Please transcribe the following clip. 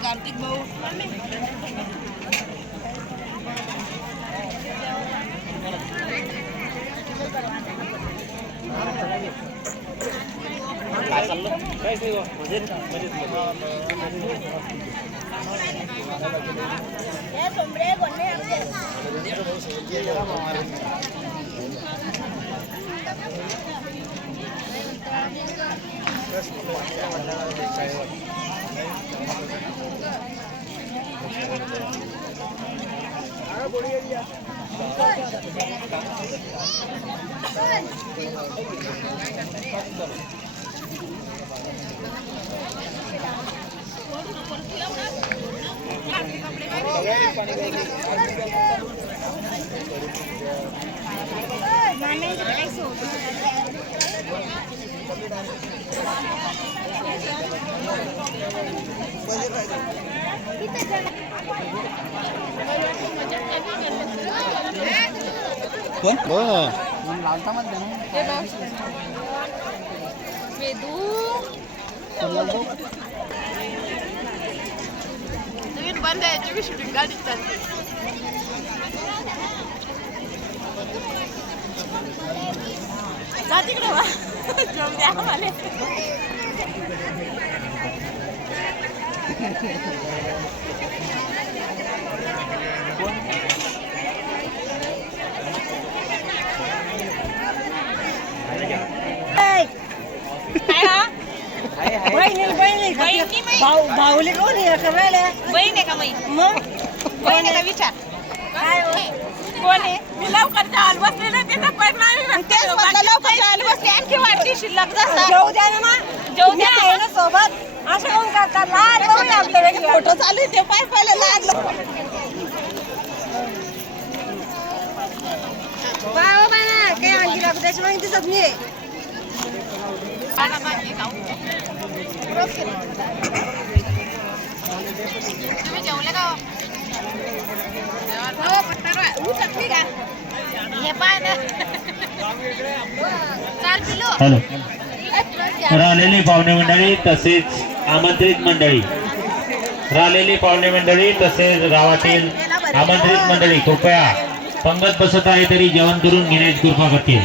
कार्तिक भाऊ काय चाललं काहीच नाही मजेत कोण लावता मध्ये वेदू नवीन बंद आहे जी शूटिंग गाडी चालते जा तिकडे वा जम द्या मला भाऊली कोण आहे करायला बहीण आहे का माई मग बहीण आहे का विचार काय कोण आहे मी लवकर जाल बसले ना त्याचा परिणाम तेच म्हटलं लवकर जाल बसले आणखी वाटते शिल्लक जसा जेऊ द्या ना मग जेऊ द्या आहे ना सोबत असं कोण करतात लहान बघूया आपल्याला फोटो चालू आहे ते पाय पाहिलं लागलं बाबा बाना काय आणखी लागू त्याच्यामुळे दिसत नाही तुम्ही जेवले का हो पटकन उठत नाही का हे पाय ना चाल पिलो हॅलो राहिलेली पाहुणे मंडळी तसेच आमंत्रित मंडळी राहिलेली पाहुणे मंडळी तसेच गावातील आमंत्रित मंडळी कृपया पंगत बसत आहे तरी जेवण करून घेण्याची कृपा करते